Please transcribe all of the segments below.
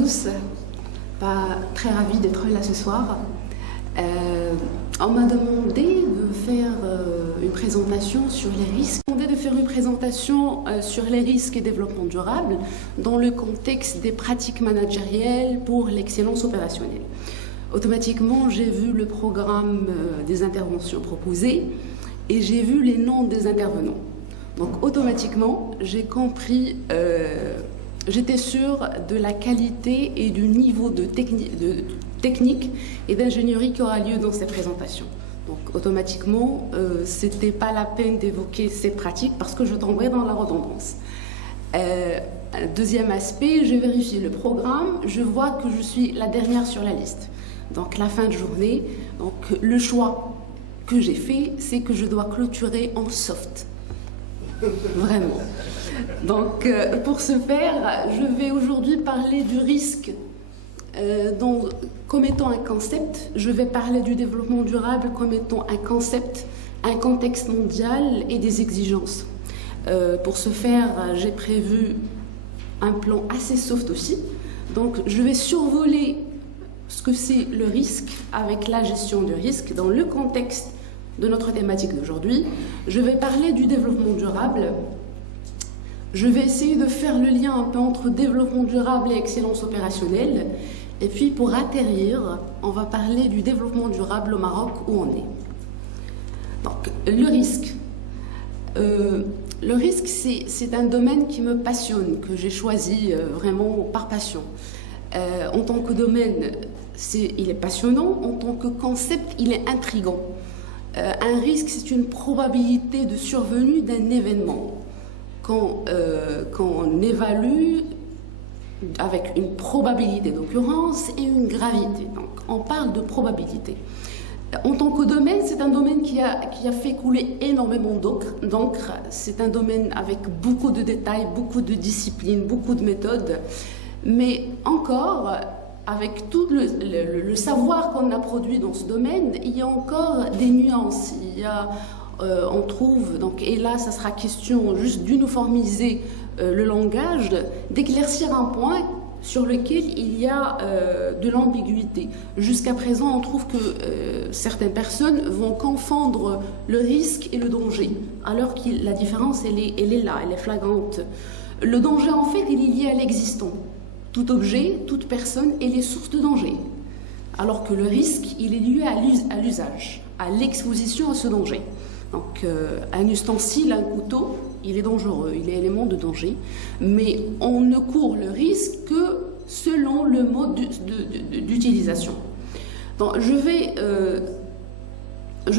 tous. Très ravie d'être là ce soir. On m'a demandé de faire une présentation sur les risques. On m'a demandé de faire une présentation sur les risques et développement durable dans le contexte des pratiques managérielles pour l'excellence opérationnelle. Automatiquement, j'ai vu le programme des interventions proposées et j'ai vu les noms des intervenants. Donc automatiquement, j'ai compris, j'étais sûre de la qualité et du niveau de technique et d'ingénierie qui aura lieu dans ces présentations. Donc automatiquement, c'était pas la peine d'évoquer ces pratiques parce que je tomberais dans la redondance. Deuxième aspect, j'ai vérifié le programme, je vois que je suis la dernière sur la liste. Donc la fin de journée, donc le choix que j'ai fait, c'est que je dois clôturer en soft. Vraiment. Donc pour ce faire, je vais aujourd'hui parler du risque comme étant un concept. Je vais parler du développement durable comme étant un concept, un contexte mondial et des exigences. Pour ce faire, j'ai prévu un plan assez soft aussi. Donc je vais survoler ce que c'est le risque avec la gestion du risque dans le contexte de notre thématique d'aujourd'hui. Je vais parler du développement durable. Je vais essayer de faire le lien un peu entre développement durable et excellence opérationnelle. Et puis pour atterrir, on va parler du développement durable au Maroc où on est. Donc le risque. Le risque, c'est un domaine qui me passionne, que j'ai choisi vraiment par passion. En tant que domaine, il est passionnant. En tant que concept, il est intriguant. Un risque, c'est une probabilité de survenue d'un événement qu'on on évalue avec une probabilité d'occurrence et une gravité. Donc, on parle de probabilité. En tant que domaine, c'est un domaine qui a fait couler énormément d'encre. C'est un domaine avec beaucoup de détails, beaucoup de disciplines, beaucoup de méthodes. Mais encore, avec tout le savoir qu'on a produit dans ce domaine, il y a encore des nuances. On trouve, donc, et là, ça sera question juste d'uniformiser le langage, d'éclaircir un point sur lequel il y a de l'ambiguïté. Jusqu'à présent, on trouve que certaines personnes vont confondre le risque et le danger, alors que la différence, elle est là, elle est flagrante. Le danger, en fait, il est lié à l'existant. Tout objet, toute personne est les sources de danger. Alors que le risque, il est lié à l'usage, à l'exposition à ce danger. Donc, un ustensile, un couteau, il est dangereux, il est élément de danger, mais on ne court le risque que selon le mode d'utilisation. Donc, je vais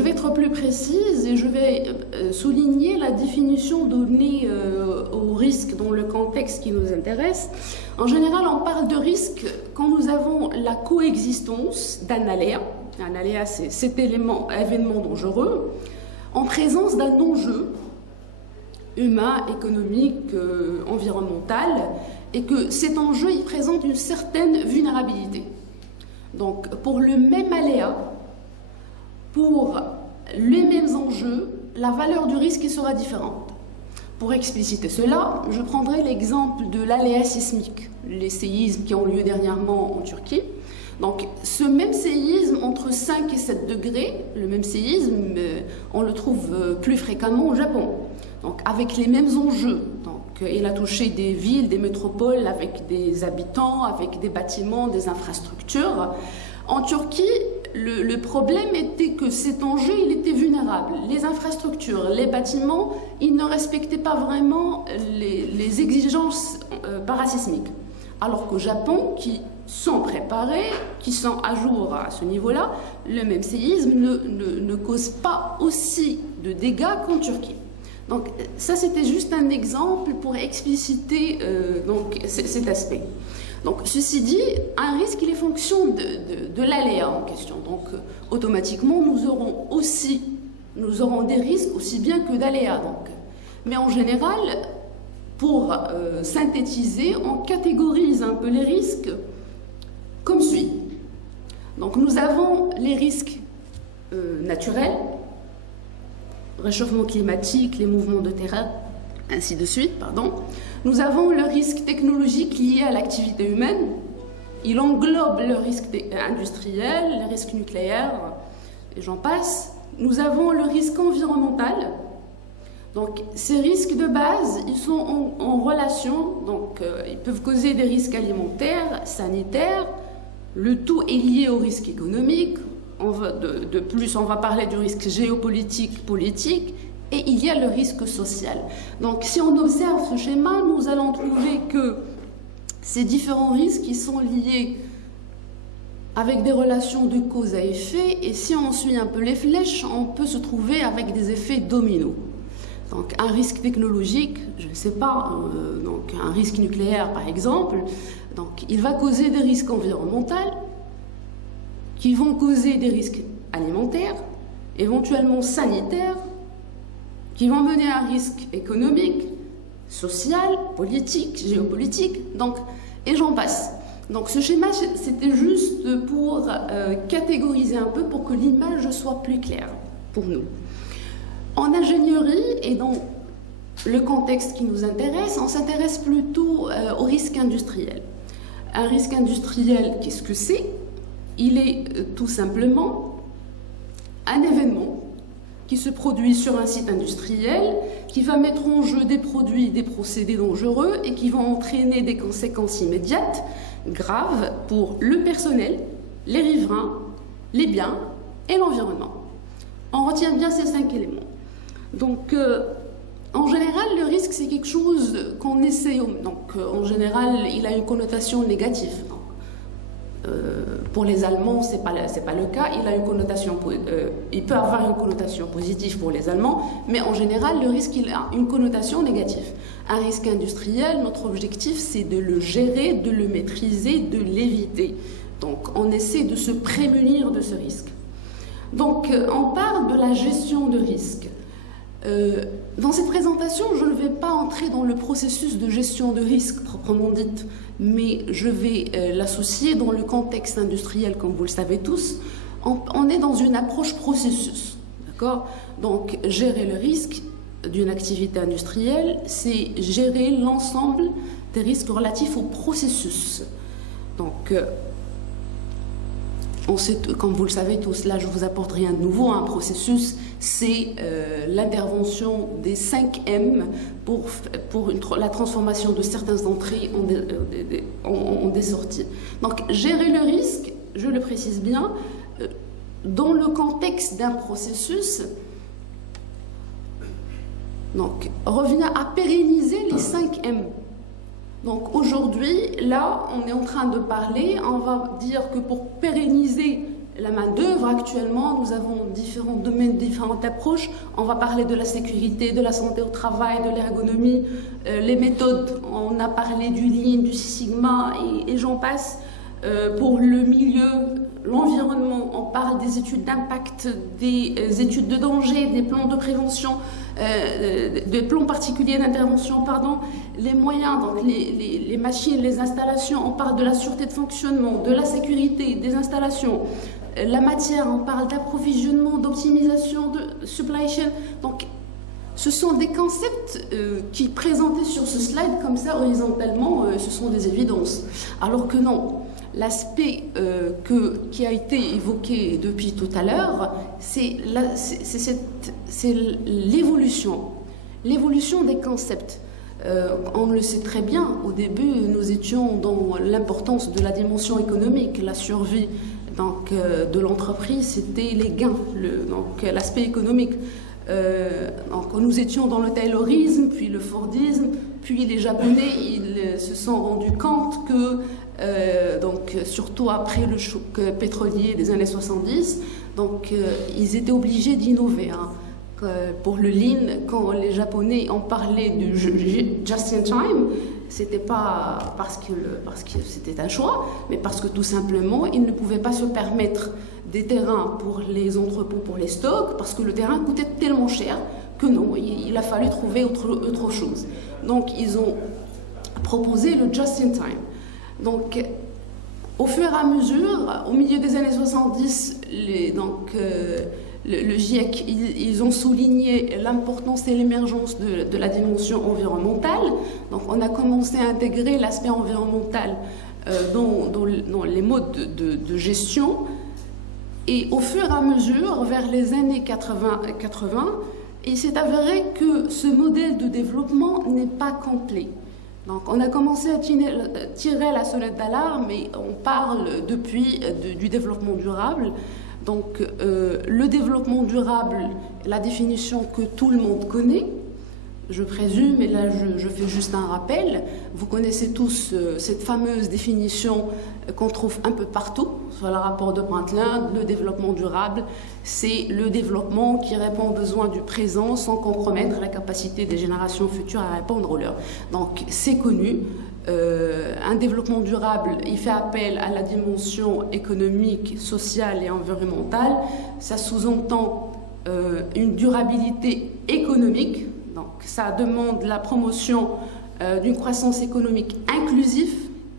être plus précise et je vais souligner la définition donnée au risque dans le contexte qui nous intéresse. En général, on parle de risque quand nous avons la coexistence d'un aléa. Un aléa, c'est cet événement dangereux, en présence d'un enjeu humain, économique, environnemental, et que cet enjeu, il présente une certaine vulnérabilité. Donc, pour le même aléa, pour les mêmes enjeux, la valeur du risque sera différente. Pour expliciter cela, je prendrai l'exemple de l'aléa sismique, les séismes qui ont lieu dernièrement en Turquie. Donc, ce même séisme, entre 5 et 7 degrés, le même séisme, on le trouve plus fréquemment au Japon. Donc, avec les mêmes enjeux. Donc, il a touché des villes, des métropoles, avec des habitants, avec des bâtiments, des infrastructures. En Turquie, le problème était que cet enjeu, il était vulnérable. Les infrastructures, les bâtiments, ils ne respectaient pas vraiment les exigences parasismiques. Alors qu'au Japon, qui sont préparés, qui sont à jour à ce niveau-là, le même séisme ne cause pas aussi de dégâts qu'en Turquie. Donc ça, c'était juste un exemple pour expliciter cet aspect. Donc ceci dit, un risque, il est fonction de l'aléa en question. Donc automatiquement, nous aurons des risques aussi bien que d'aléas. Mais en général, pour synthétiser, on catégorise un peu les risques comme suit. Donc nous avons les risques naturels, réchauffement climatique, les mouvements de terrain, ainsi de suite, pardon. Nous avons le risque technologique lié à l'activité humaine, Il englobe le risque industriel, le risque nucléaire, et j'en passe. Nous avons le risque environnemental. Donc, ces risques de base, ils sont en relation, donc ils peuvent causer des risques alimentaires, sanitaires. Le tout est lié au risque économique. De plus, on va parler du risque géopolitique, politique, et il y a le risque social. Donc, si on observe ce schéma, nous allons trouver que ces différents risques qui sont liés avec des relations de cause à effet, et si on suit un peu les flèches, on peut se trouver avec des effets dominos. Donc un risque technologique, je ne sais pas, donc un risque nucléaire par exemple, donc il va causer des risques environnementaux, qui vont causer des risques alimentaires, éventuellement sanitaires, qui vont mener à un risque économique, social, politique, géopolitique, donc, et j'en passe. Donc ce schéma, c'était juste pour catégoriser un peu, pour que l'image soit plus claire pour nous. En ingénierie et dans le contexte qui nous intéresse, on s'intéresse plutôt au risque industriel. Un risque industriel, qu'est-ce que c'est? Il est tout simplement un événement qui se produit sur un site industriel, qui va mettre en jeu des produits, des procédés dangereux et qui vont entraîner des conséquences immédiates, graves pour le personnel, les riverains, les biens et l'environnement. On retient bien ces 5 éléments. Donc, en général, le risque, c'est quelque chose qu'on essaie. Donc, en général, il a une connotation négative. Pour les Allemands, c'est pas le cas. Il peut avoir une connotation positive pour les Allemands, mais en général, le risque, il a une connotation négative. Un risque industriel, notre objectif, c'est de le gérer, de le maîtriser, de l'éviter. Donc, on essaie de se prémunir de ce risque. Donc, on parle de la gestion de risque. Dans cette présentation, je ne vais pas entrer dans le processus de gestion de risque proprement dit, mais je vais l'associer dans le contexte industriel, comme vous le savez tous. On est dans une approche processus, d'accord? Donc, gérer le risque d'une activité industrielle, c'est gérer l'ensemble des risques relatifs au processus. Donc, comme vous le savez tous, là je ne vous apporte rien de nouveau, un processus, c'est l'intervention des 5 M pour la transformation de certaines entrées en des sorties. Donc gérer le risque, je le précise bien, dans le contexte d'un processus, donc revient à pérenniser les 5 M. Donc aujourd'hui, là, on est en train de parler, on va dire que pour pérenniser la main-d'œuvre, actuellement, nous avons différents domaines, différentes approches. On va parler de la sécurité, de la santé au travail, de l'ergonomie, les méthodes. On a parlé du Lean, du Six Sigma et j'en passe. Pour le milieu, l'environnement, on parle des études d'impact, des études de danger, des plans de prévention, des plans particuliers d'intervention, pardon, les moyens, donc les machines, les installations, on parle de la sûreté de fonctionnement, de la sécurité des installations, la matière, on parle d'approvisionnement, d'optimisation, de supply chain. Donc, ce sont des concepts qui, présentés sur ce slide comme ça, horizontalement, ce sont des évidences. Alors que non. L'aspect qui a été évoqué depuis tout à l'heure, c'est l'évolution des concepts. On le sait très bien, au début, nous étions dans l'importance de la dimension économique, la survie donc, de l'entreprise, c'était les gains, donc l'aspect économique. Donc, nous étions dans le taylorisme, puis le fordisme, puis les Japonais, ils se sont rendus compte que donc, surtout après le choc pétrolier des années 70, donc, ils étaient obligés d'innover. Pour le Lean, quand les Japonais ont parlé du just in time, c'était pas parce que c'était un choix, mais parce que tout simplement, ils ne pouvaient pas se permettre des terrains pour les entrepôts, pour les stocks, parce que le terrain coûtait tellement cher que non, il a fallu trouver autre chose. Donc, ils ont proposé le just in time. Donc, au fur et à mesure, au milieu des années 70, le GIEC, ils ont souligné l'importance et l'émergence de la dimension environnementale. Donc, on a commencé à intégrer l'aspect environnemental dans les modes de gestion. Et au fur et à mesure, vers les années 80, il s'est avéré que ce modèle de développement n'est pas complet. Donc on a commencé à tirer la sonnette d'alarme et on parle depuis du développement durable. Donc le développement durable, la définition que tout le monde connaît, je présume, et là je fais juste un rappel, vous connaissez tous cette fameuse définition qu'on trouve un peu partout sur le rapport de Brundtland. Le développement durable, c'est le développement qui répond aux besoins du présent sans compromettre la capacité des générations futures à répondre aux leurs. Donc c'est connu. Un développement durable, il fait appel à la dimension économique, sociale et environnementale. Ça sous-entend une durabilité économique. Donc, ça demande la promotion d'une croissance économique inclusive,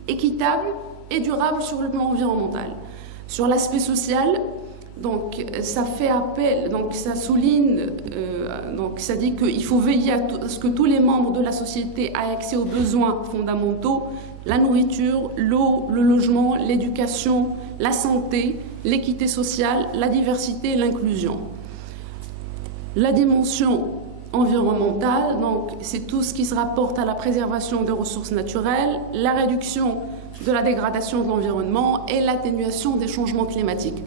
équitable et durable sur le plan environnemental. Sur l'aspect social, donc ça fait appel, donc ça souligne, donc ça dit qu'il faut veiller à ce que tous les membres de la société aient accès aux besoins fondamentaux, la nourriture, l'eau, le logement, l'éducation, la santé, l'équité sociale, la diversité et l'inclusion. La dimension environnementale, donc c'est tout ce qui se rapporte à la préservation des ressources naturelles, la réduction de la dégradation de l'environnement et l'atténuation des changements climatiques.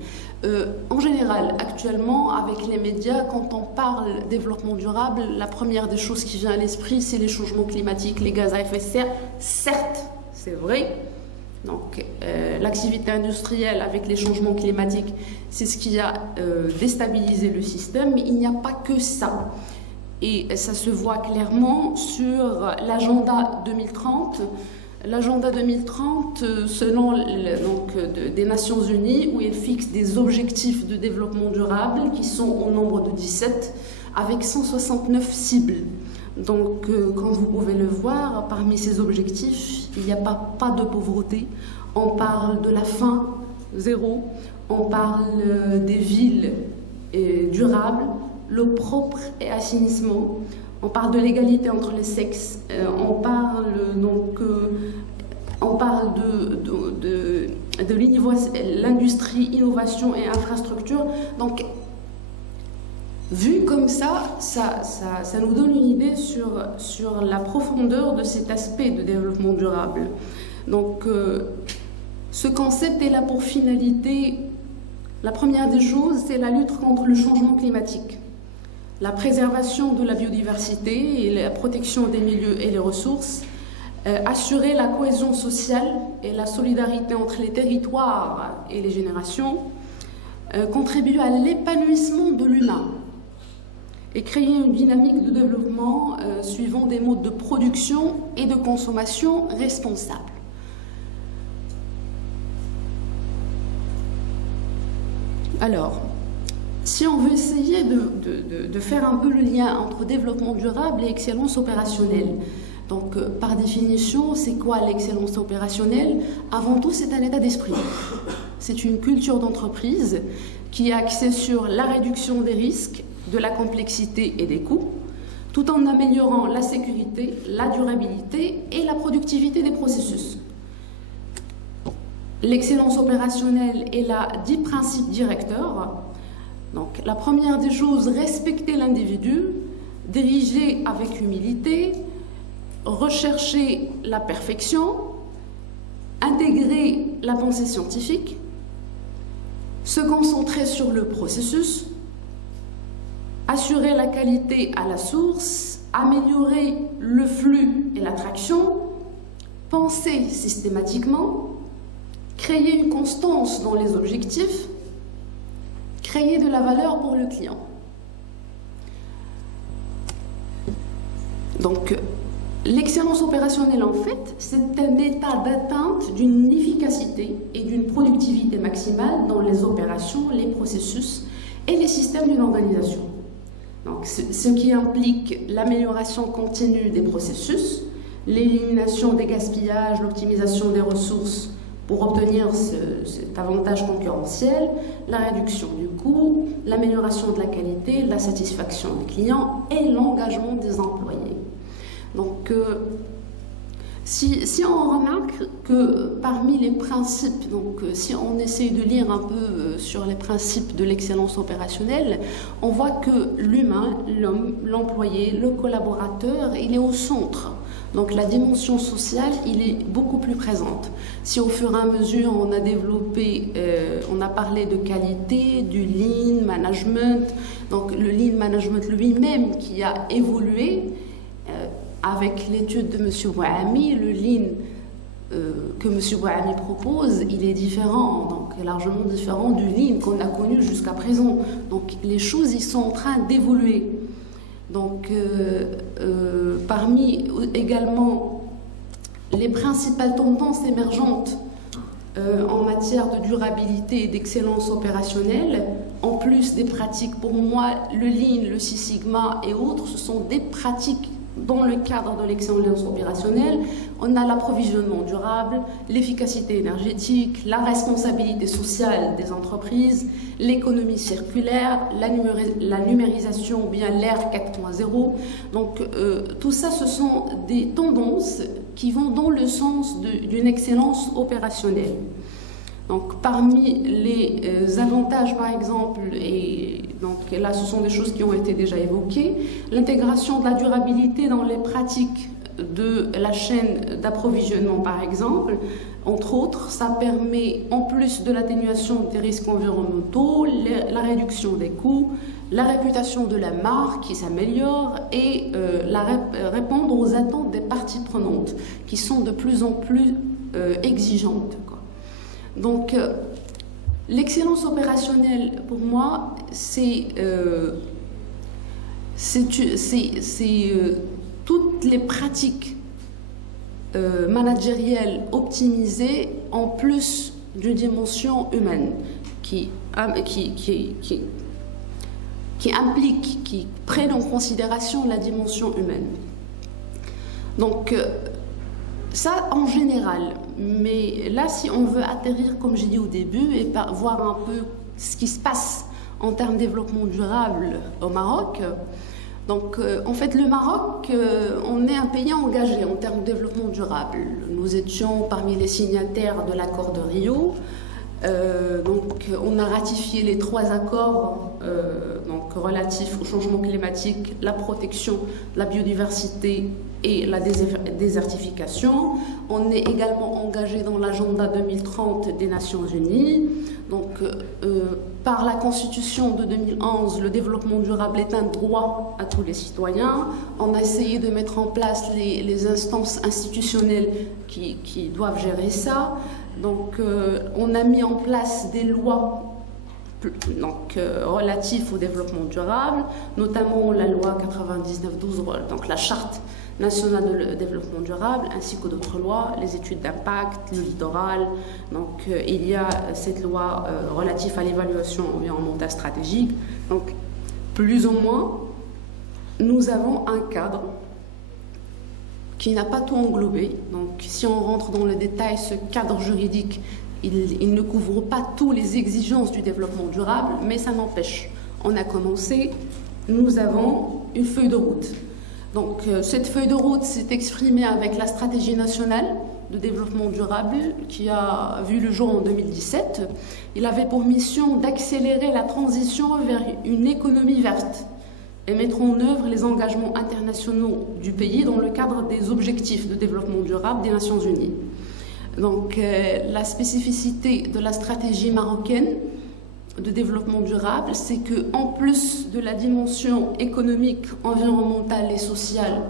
En général, actuellement, avec les médias, quand on parle développement durable, la première des choses qui vient à l'esprit, c'est les changements climatiques, les gaz à effet de serre. Certes, c'est vrai. Donc, l'activité industrielle avec les changements climatiques, c'est ce qui a déstabilisé le système, mais il n'y a pas que ça. Et ça se voit clairement sur l'agenda 2030. L'agenda 2030, selon des Nations Unies, où il fixe des objectifs de développement durable qui sont au nombre de 17, avec 169 cibles. Donc, comme vous pouvez le voir, parmi ces objectifs, il n'y a pas de pauvreté. On parle de la faim zéro, on parle des villes durables, l'eau propre et assainissement. On parle de l'égalité entre les sexes. On parle de l'industrie, innovation et infrastructure. Donc, vu comme ça nous donne une idée sur la profondeur de cet aspect de développement durable. Donc, ce concept est là pour finalité. La première des choses, c'est la lutte contre le changement climatique, la préservation de la biodiversité et la protection des milieux et les ressources, assurer la cohésion sociale et la solidarité entre les territoires et les générations, contribuer à l'épanouissement de l'humain et créer une dynamique de développement suivant des modes de production et de consommation responsables. Alors, si on veut essayer de faire un peu le lien entre développement durable et excellence opérationnelle, donc par définition, c'est quoi l'excellence opérationnelle? Avant tout, c'est un état d'esprit. C'est une culture d'entreprise qui est axée sur la réduction des risques, de la complexité et des coûts, tout en améliorant la sécurité, la durabilité et la productivité des processus. L'excellence opérationnelle est là 10 principes directeurs. Donc, la première des choses, respecter l'individu, diriger avec humilité, rechercher la perfection, intégrer la pensée scientifique, se concentrer sur le processus, assurer la qualité à la source, améliorer le flux et l'attraction, penser systématiquement, créer une constance dans les objectifs, créer de la valeur pour le client. Donc, l'excellence opérationnelle, en fait, c'est un état d'atteinte d'une efficacité et d'une productivité maximale dans les opérations, les processus et les systèmes d'une organisation. Donc, ce qui implique l'amélioration continue des processus, l'élimination des gaspillages, l'optimisation des ressources pour obtenir cet avantage concurrentiel, la réduction du coût, l'amélioration de la qualité, la satisfaction des clients et l'engagement des employés. Donc, Si on remarque que parmi les principes, donc si on essaye de lire un peu sur les principes de l'excellence opérationnelle, on voit que l'humain, l'homme, l'employé, le collaborateur, il est au centre. Donc la dimension sociale, il est beaucoup plus présente. Si au fur et à mesure on a développé, on a parlé de qualité, du lean management, donc le lean management lui-même qui a évolué, avec l'étude de M. Bouhami, le lean que M. Bouhami propose, il est différent, donc largement différent du lean qu'on a connu jusqu'à présent. Donc les choses, ils sont en train d'évoluer. Donc parmi également les principales tendances émergentes en matière de durabilité et d'excellence opérationnelle, en plus des pratiques, pour moi, le lean, le Six Sigma et autres, ce sont des pratiques dans le cadre de l'excellence opérationnelle. On a l'approvisionnement durable, l'efficacité énergétique, la responsabilité sociale des entreprises, l'économie circulaire, la numérisation ou bien l'ère 4.0. Donc tout ça, ce sont des tendances qui vont dans le sens d'une excellence opérationnelle. Donc parmi les avantages, par exemple, et donc là ce sont des choses qui ont été déjà évoquées, l'intégration de la durabilité dans les pratiques de la chaîne d'approvisionnement, par exemple, entre autres, ça permet, en plus de l'atténuation des risques environnementaux, la réduction des coûts, la réputation de la marque qui s'améliore et répondre aux attentes des parties prenantes qui sont de plus en plus exigeantes, quoi. Donc, l'excellence opérationnelle, pour moi, c'est toutes les pratiques managérielles optimisées en plus d'une dimension humaine qui implique, qui prennent en considération la dimension humaine. Donc, ça en général, mais là si on veut atterrir, comme j'ai dit au début, et voir un peu ce qui se passe en termes de développement durable au Maroc, donc en fait le Maroc, on est un pays engagé en termes de développement durable. Nous étions parmi les signataires de l'accord de Rio, donc on a ratifié les 3 accords donc, relatifs au changement climatique, la protection de la biodiversité et la désertification. On est également engagé dans l'agenda 2030 des Nations Unies. Donc, par la Constitution de 2011, le développement durable est un droit à tous les citoyens. On a essayé de mettre en place les instances institutionnelles qui doivent gérer ça. Donc, on a mis en place des lois relatives au développement durable, notamment la loi 99/12, donc la charte nationale de développement durable, ainsi que d'autres lois, les études d'impact, le littoral. Donc, il y a cette loi relative à l'évaluation environnementale stratégique. Donc, plus ou moins, nous avons un cadre qui n'a pas tout englobé. Donc, si on rentre dans le détail, ce cadre juridique, il ne couvre pas toutes les exigences du développement durable, mais ça n'empêche. On a commencé, nous avons une feuille de route. Donc, cette feuille de route s'est exprimée avec la stratégie nationale de développement durable qui a vu le jour en 2017. Il avait pour mission d'accélérer la transition vers une économie verte et mettre en œuvre les engagements internationaux du pays dans le cadre des objectifs de développement durable des Nations Unies. Donc, la spécificité de la stratégie marocaine de développement durable, c'est qu'en plus de la dimension économique, environnementale et sociale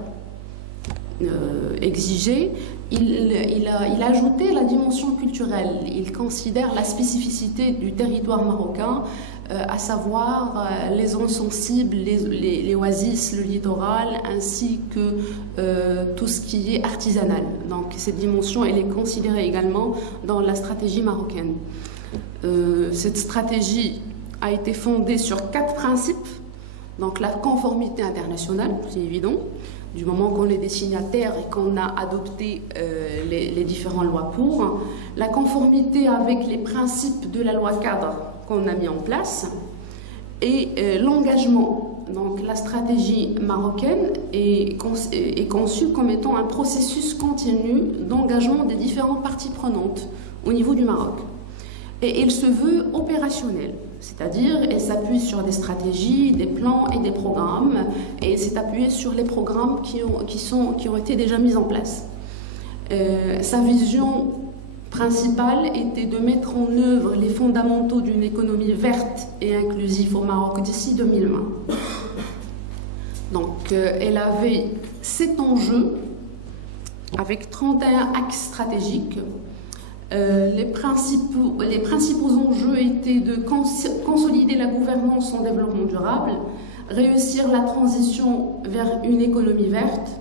exigée, il a ajouté la dimension culturelle. Il considère la spécificité du territoire marocain, à savoir les zones sensibles, les oasis, le littoral, ainsi que tout ce qui est artisanal. Donc cette dimension, elle est considérée également dans la stratégie marocaine. Cette stratégie a été fondée sur 4 principes. Donc la conformité internationale, c'est évident, du moment qu'on est des signataires et qu'on a adopté les différentes lois pour. La conformité avec les principes de la loi cadre qu'on a mis en place. Et l'engagement donc, la stratégie marocaine est conçue comme étant un processus continu d'engagement des différentes parties prenantes au niveau du Maroc. Et il se veut opérationnel, c'est-à-dire elle s'appuie sur des stratégies, des plans et des programmes, et s'est appuyée sur les programmes qui ont été déjà mis en place. Sa vision principale était de mettre en œuvre les fondamentaux d'une économie verte et inclusive au Maroc d'ici 2020. Donc, elle avait 7 enjeux avec 31 axes stratégiques. Les principaux enjeux étaient de consolider la gouvernance en développement durable, réussir la transition vers une économie verte,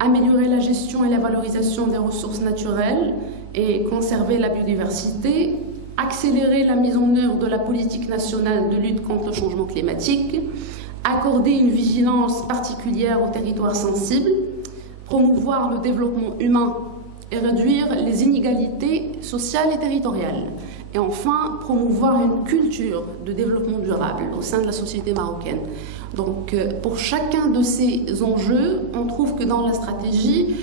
améliorer la gestion et la valorisation des ressources naturelles et conserver la biodiversité, accélérer la mise en œuvre de la politique nationale de lutte contre le changement climatique, accorder une vigilance particulière aux territoires sensibles, promouvoir le développement humain et réduire les inégalités sociales et territoriales. Et enfin, promouvoir une culture de développement durable au sein de la société marocaine. Donc, pour chacun de ces enjeux, on trouve que dans la stratégie,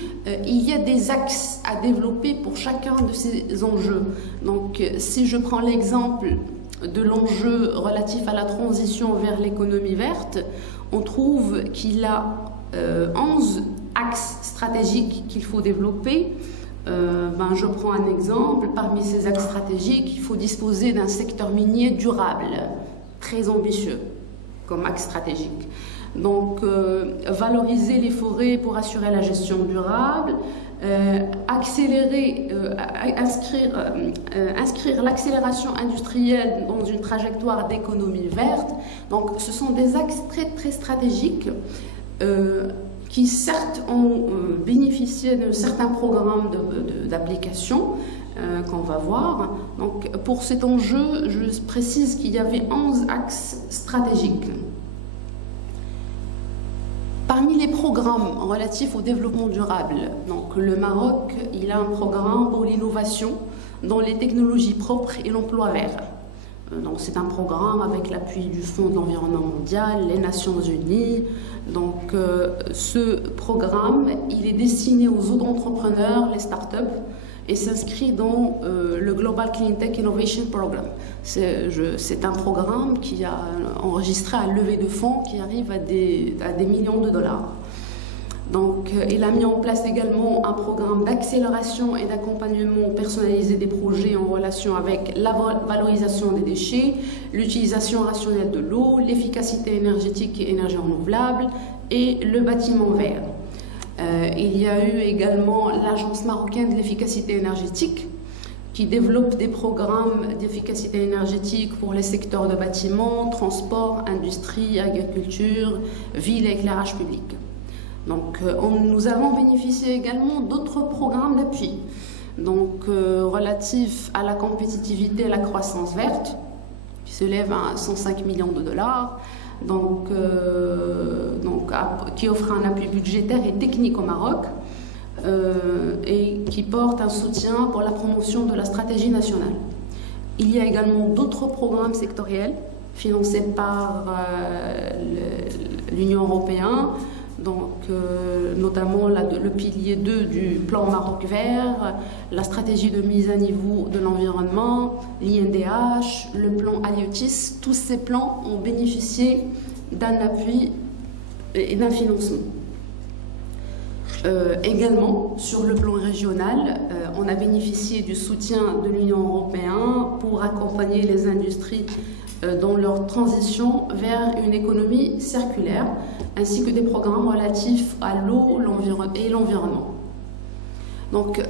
il y a des axes à développer pour chacun de ces enjeux. Donc, si je prends l'exemple de l'enjeu relatif à la transition vers l'économie verte, on trouve qu'il a 11 axes stratégiques qu'il faut développer. Je prends un exemple. Parmi ces axes stratégiques, il faut disposer d'un secteur minier durable, très ambitieux comme axe stratégique. Donc, valoriser les forêts pour assurer la gestion durable, inscrire l'accélération industrielle dans une trajectoire d'économie verte. Donc, ce sont des axes très, très stratégiques qui certes ont bénéficié de certains programmes d'application qu'on va voir. Donc, pour cet enjeu, je précise qu'il y avait 11 axes stratégiques. Parmi les programmes relatifs au développement durable, donc le Maroc, il a un programme pour l'innovation dans les technologies propres et l'emploi vert. Donc, c'est un programme avec l'appui du Fonds de l'environnement mondial, les Nations Unies. Donc, ce programme, il est destiné aux autres entrepreneurs, les startups, et s'inscrit dans le Global Clean Tech Innovation Program. C'est un programme qui a enregistré un levée de fonds qui arrive à des millions de dollars. Donc, il a mis en place également un programme d'accélération et d'accompagnement personnalisé des projets en relation avec la valorisation des déchets, l'utilisation rationnelle de l'eau, l'efficacité énergétique et énergie renouvelable et le bâtiment vert. Il y a eu également l'Agence marocaine de l'efficacité énergétique qui développe des programmes d'efficacité énergétique pour les secteurs de bâtiments, transport, industrie, agriculture, ville et éclairage public. Donc, nous avons bénéficié également d'autres programmes d'appui, donc relatifs à la compétitivité et la croissance verte, qui s'élèvent à 105 millions de dollars, qui offre un appui budgétaire et technique au Maroc, et qui porte un soutien pour la promotion de la stratégie nationale. Il y a également d'autres programmes sectoriels financés par l'Union européenne, donc notamment le pilier 2 du plan Maroc vert, la stratégie de mise à niveau de l'environnement, l'INDH, le plan Aliotis. Tous ces plans ont bénéficié d'un appui et d'un financement. Également, sur le plan régional, on a bénéficié du soutien de l'Union européenne pour accompagner les industries dans leur transition vers une économie circulaire, ainsi que des programmes relatifs à l'eau et l'environnement. Donc,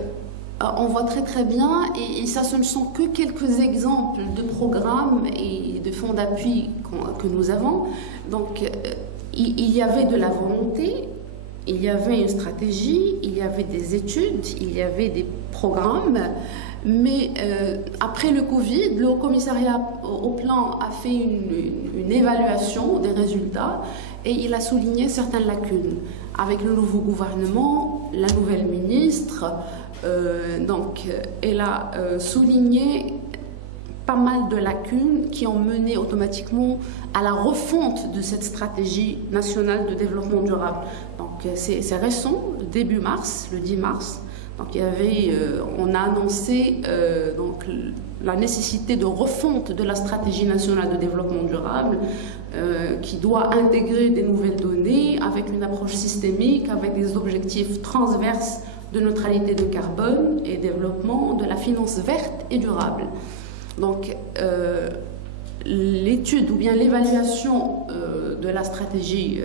on voit très très bien, et ça, ce ne sont que quelques exemples de programmes et de fonds d'appui que nous avons. Donc, il y avait de la volonté, il y avait une stratégie, il y avait des études, il y avait des programmes, mais après le Covid, le Haut-Commissariat au plan a fait une évaluation des résultats et il a souligné certaines lacunes. Avec le nouveau gouvernement, la nouvelle ministre, elle a souligné pas mal de lacunes qui ont mené automatiquement à la refonte de cette stratégie nationale de développement durable. Donc c'est récent, début mars, le 10 mars. Donc on a annoncé donc, la nécessité de refonte de la stratégie nationale de développement durable qui doit intégrer des nouvelles données avec une approche systémique, avec des objectifs transverses de neutralité de carbone et développement de la finance verte et durable. Donc, l'étude ou bien l'évaluation de la stratégie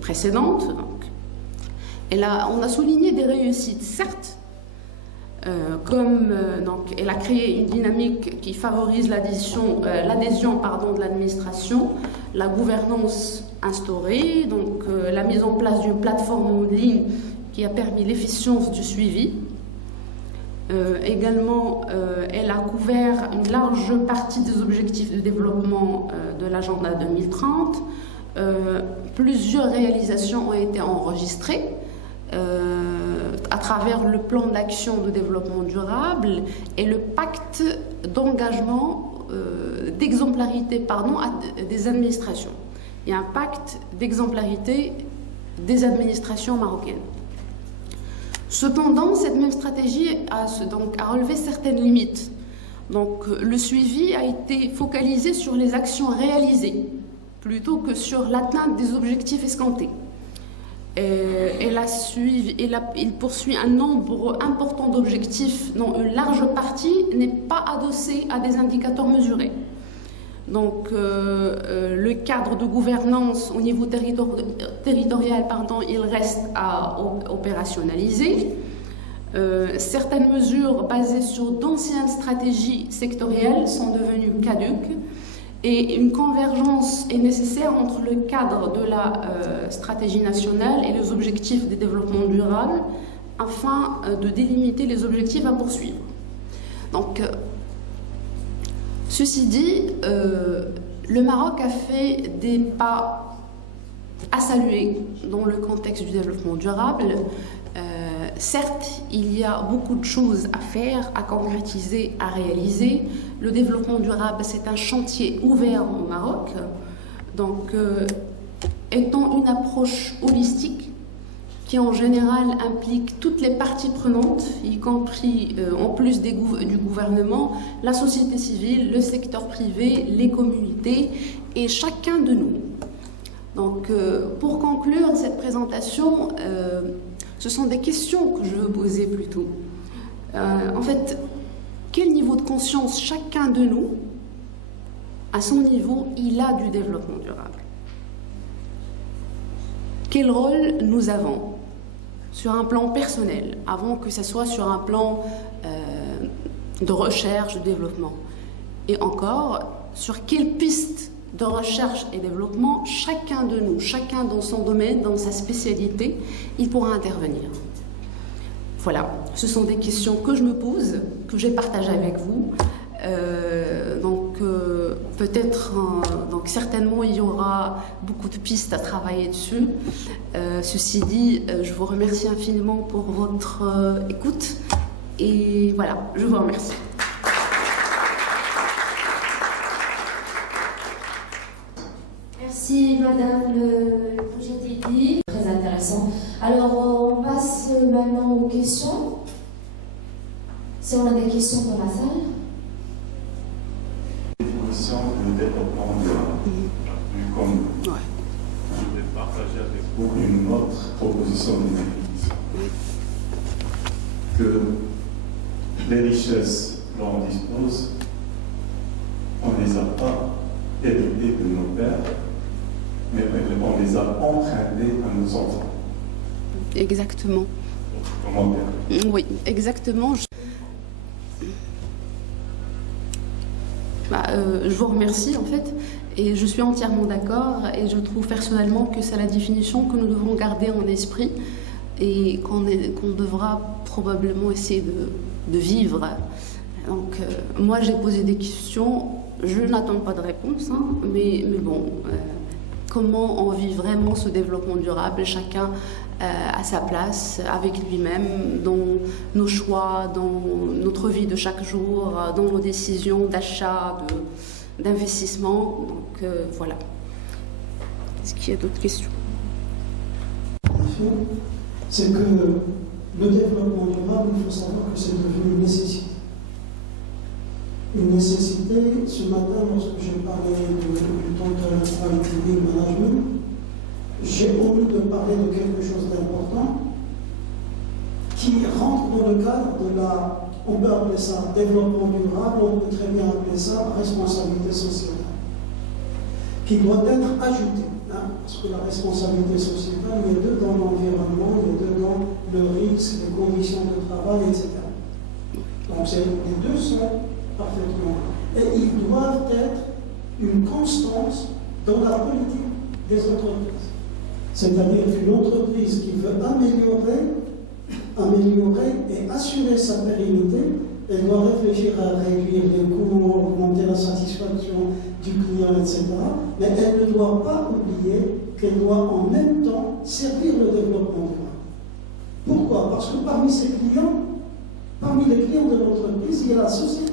précédente, donc, on a souligné des réussites, certes, donc, elle a créé une dynamique qui favorise l'adhésion de l'administration, la gouvernance instaurée, donc la mise en place d'une plateforme en ligne qui a permis l'efficience du suivi. Également, elle a couvert une large partie des objectifs de développement de l'agenda 2030. Plusieurs réalisations ont été enregistrées à travers le plan d'action de développement durable et le pacte d'engagement, d'exemplarité des administrations. Il y a un pacte d'exemplarité des administrations marocaines. Cependant, cette même stratégie a relevé certaines limites. Donc, le suivi a été focalisé sur les actions réalisées plutôt que sur l'atteinte des objectifs escomptés. Il poursuit un nombre important d'objectifs dont une large partie n'est pas adossée à des indicateurs mesurés. Donc, le cadre de gouvernance au niveau territorial, il reste à opérationnaliser. Certaines mesures basées sur d'anciennes stratégies sectorielles sont devenues caduques et une convergence est nécessaire entre le cadre de la stratégie nationale et les objectifs de développement durable afin de délimiter les objectifs à poursuivre. Donc, ceci dit, le Maroc a fait des pas à saluer dans le contexte du développement durable. Certes, il y a beaucoup de choses à faire, à concrétiser, à réaliser. Le développement durable, c'est un chantier ouvert au Maroc. Donc, étant une approche holistique qui en général implique toutes les parties prenantes, y compris en plus du gouvernement, la société civile, le secteur privé, les communautés et chacun de nous. Donc, pour conclure cette présentation, ce sont des questions que je veux poser plutôt. En fait, quel niveau de conscience chacun de nous, à son niveau, il a du développement durable? Quel rôle nous avons sur un plan personnel, avant que ce soit sur un plan de recherche, de développement? Et encore, sur quelle piste de recherche et développement chacun de nous, chacun dans son domaine, dans sa spécialité, il pourra intervenir? Voilà, ce sont des questions que je me pose, que j'ai partagées avec vous. Peut-être, certainement, il y aura beaucoup de pistes à travailler dessus. Ceci dit, je vous remercie infiniment pour votre écoute. Et voilà, je vous remercie. Merci Madame le projet Teddy, très intéressant. Alors on passe maintenant aux questions. Si on a des questions dans la salle. Définition de développement comme je vais partager avec vous une autre proposition de définition. Que les richesses dont on dispose, on ne les a pas héritées de nos pères, mais on les a empruntées à nos enfants. Exactement. Comment dire? Oui, exactement. Je vous remercie en fait, et je suis entièrement d'accord, et je trouve personnellement que c'est la définition que nous devons garder en esprit et qu'on devra probablement essayer de vivre. Donc moi j'ai posé des questions, je n'attends pas de réponse, mais bon, comment on vit vraiment ce développement durable? Chacun à sa place avec lui-même dans nos choix, dans notre vie de chaque jour, dans nos décisions d'achat, d'investissement. Donc voilà. Est-ce qu'il y a d'autres questions? C'est que le développement durable, il faut savoir que c'est devenu une nécessité. Une nécessité, ce matin, lorsque j'ai parlé du Total Quality Management, j'ai envie de parler de quelque chose d'important qui rentre dans le cadre de on peut appeler ça développement durable, on peut très bien appeler ça responsabilité sociétale, qui doit être ajoutée. Parce que la responsabilité sociétale, il y a dedans l'environnement, il y a dedans le risque, les conditions de travail, etc. Donc les deux sont parfaitement. Et ils doivent être une constance dans la politique des entreprises. C'est-à-dire qu'une entreprise qui veut améliorer et assurer sa pérennité, elle doit réfléchir à réduire les coûts, augmenter la satisfaction du client, etc. Mais elle ne doit pas oublier qu'elle doit en même temps servir le développement durable. Pourquoi? Parce que parmi ses clients, parmi les clients de l'entreprise, il y a la société.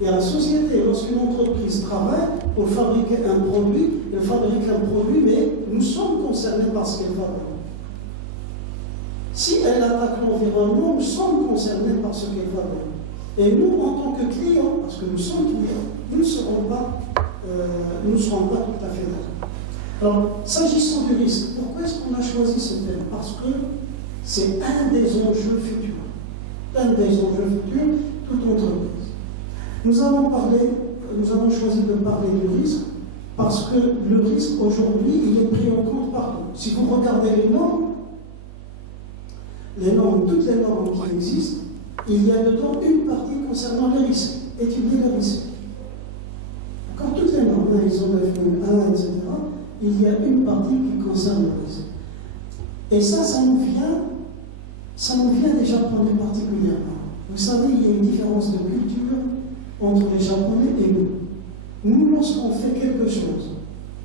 Il y a la société. Lorsqu'une entreprise travaille pour fabriquer un produit, elle fabrique un produit, mais nous sommes concernés par ce qu'elle fabrique. Si elle attaque l'environnement, nous sommes concernés par ce qu'elle fabrique. Et nous, en tant que clients, parce que nous sommes clients, nous ne serons pas tout à fait d'accord. Alors, s'agissant du risque, pourquoi est-ce qu'on a choisi ce thème? Parce que c'est un des enjeux futurs. Un des enjeux futurs, toute entreprise. Nous avons choisi de parler du risque parce que le risque, aujourd'hui, il est pris en compte partout. Si vous regardez toutes les normes qui existent, il y a dedans une partie concernant les risques, étudier les risques. Quand toutes les normes, ISO 9001, etc., il y a une partie qui concerne le risque. Et ça nous vient des Japonais particulièrement. Vous savez, il y a une différence de culture entre les Japonais et nous. Nous, lorsqu'on fait quelque chose,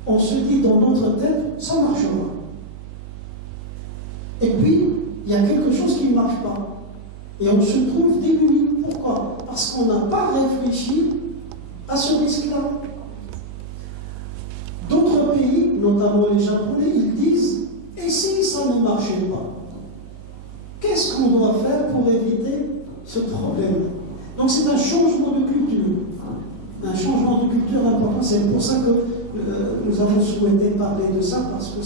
on se dit dans notre tête, ça marchera. Et puis, il y a quelque chose qui ne marche pas. Et on se trouve démuni. Pourquoi? Parce qu'on n'a pas réfléchi à ce risque-là. D'autres pays, notamment les Japonais, ils disent, et si ça ne marchait pas? Qu'est-ce qu'on doit faire pour éviter ce problème? Donc c'est un changement de culture. Un changement de culture important. C'est pour ça que nous avons souhaité parler de ça, parce que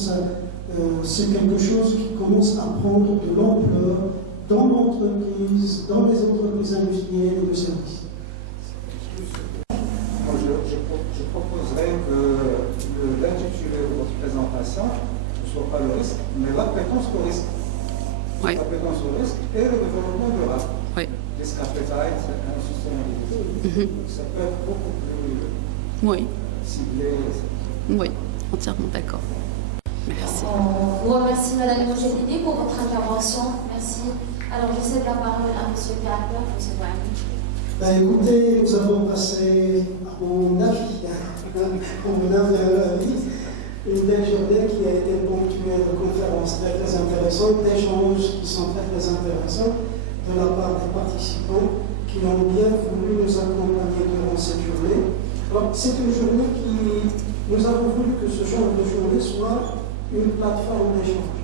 c'est quelque chose qui commence à prendre de l'ampleur dans l'entreprise, dans les entreprises industrielles et de services. Moi, je proposerais que l'intitulé de votre présentation ne soit pas le risque, mais l'appétence au risque. Oui. L'appétence au risque et le développement durable. Oui. Risque appetite, sustainabilité. Ça peut être beaucoup plus ciblé. Oui, entièrement d'accord. Merci. On vous remercie, Madame Mojedidi, pour votre intervention. Merci. Alors, je cède la parole à Monsieur le directeur, Monsieur Brahimi. Écoutez, nous avons passé, à mon avis, une belle journée qui a été ponctuée de conférences très intéressantes, d'échanges qui sont très intéressants de la part des participants qui ont bien voulu nous accompagner durant cette journée. Alors, c'est une journée nous avons voulu que ce genre de journée soit une plateforme d'échange.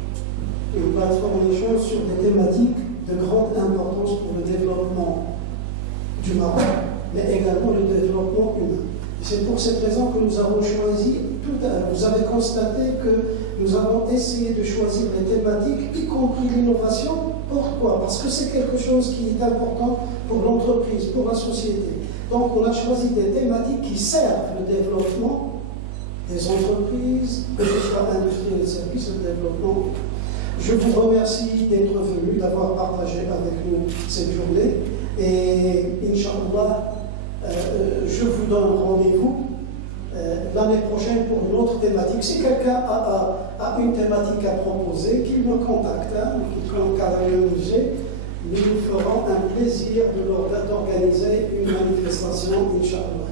Une plateforme d'échange sur des thématiques de grande importance pour le développement du Maroc, mais également le développement humain. C'est pour cette raison que nous avons choisi, vous avez constaté que nous avons essayé de choisir les thématiques, y compris l'innovation. Pourquoi? Parce que c'est quelque chose qui est important pour l'entreprise, pour la société. Donc on a choisi des thématiques qui servent le développement des entreprises, que ce soit industrie et services, le développement. Je vous remercie d'être venu, d'avoir partagé avec nous cette journée. Et Inch'Allah, je vous donne rendez-vous l'année prochaine pour une autre thématique. Si quelqu'un a une thématique à proposer, qu'il me contacte, qu'il canalise. Nous ferons un plaisir d'organiser une manifestation, Inch'Allah.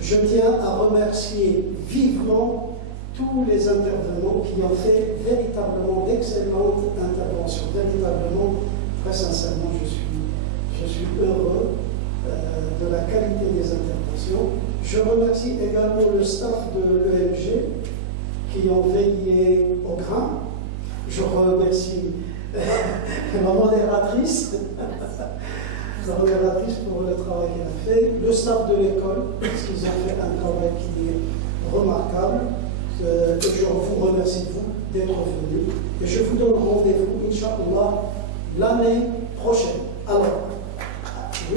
Je tiens à remercier vivement tous les intervenants qui ont fait véritablement d'excellentes interventions. Véritablement, très sincèrement, je suis heureux de la qualité des interventions. Je remercie également le staff de l'EMG qui ont veillé au grain. Je remercie la modératrice. La modératrice pour le travail qu'elle a fait, le staff de l'école, parce qu'ils ont fait un travail qui est remarquable. Et je vous remercie vous d'être venus. Et je vous donne rendez-vous, Inch'Allah, l'année prochaine. Alors, oui.